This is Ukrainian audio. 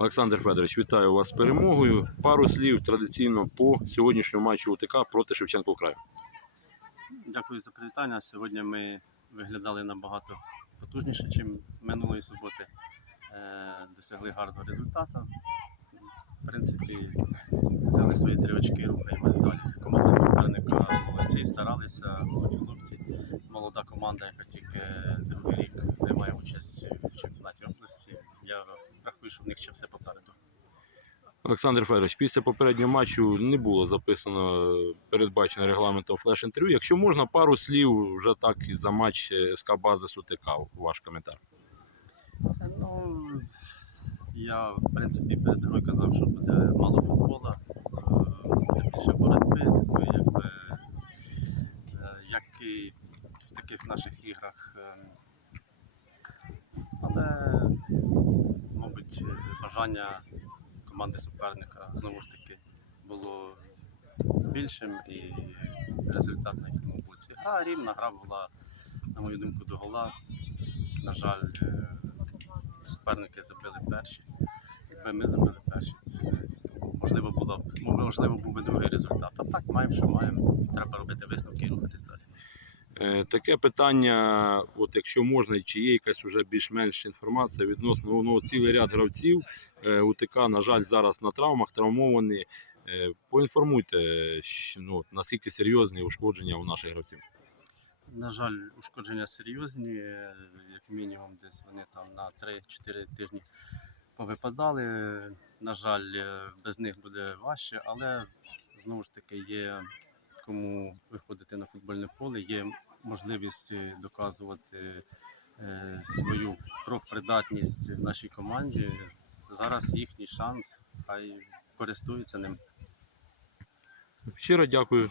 Олександр Федорович, вітаю вас з перемогою. Пару слів традиційно по сьогоднішньому матчу УТК проти Шевченко краю. Дякую за привітання. Сьогодні ми виглядали набагато потужніше, ніж минулої суботи. Е, Досягли гарного результату. В принципі, взяли свої три очки, рухаємось далі. Команда суперника молодці старалися, молоді хлопці. Молода команда, яка тільки другий рік приймає участь в чемпіонаті області. Я рахую, що в них ще все попереду. Олександр Федорович, після попереднього матчу не було записано передбачено регламентом флеш-інтерв'ю. Якщо можна, пару слів вже так і за матч СК База з УТК. Ваш коментар. Ну, я, в принципі, перед грою казав, що буде мало футбола, е, буде більше боротьби, такої, якби, е, як і в таких наших іграх. е. Але, бажання команди суперника знову ж таки було більшим і результат на їхньому боці. Гра рівна, гра була, на мою думку, до гола. На жаль, е, суперники забили перші. Якби ми забили перші, можливо, було б можливо був би другий результат. А так маємо, що маємо. Треба робити висновки і. Е, Таке питання, от якщо можна, чи є якась вже більш-менш інформація відносно ну, цілий ряд гравців е, УТК, на жаль, зараз на травмах, травмовані. Е, Поінформуйте, ну, наскільки серйозні ушкодження у наших гравців. На жаль, ушкодження серйозні, е, як мінімум, десь вони там на 3-4 тижні повипадали. На жаль, е, без них буде важче, але знову ж таки є кому виходити на футбольне поле, є можливість е, доказувати е, свою профпридатність в нашій команді. Зараз їхній шанс, хай користуються ним. Щиро дякую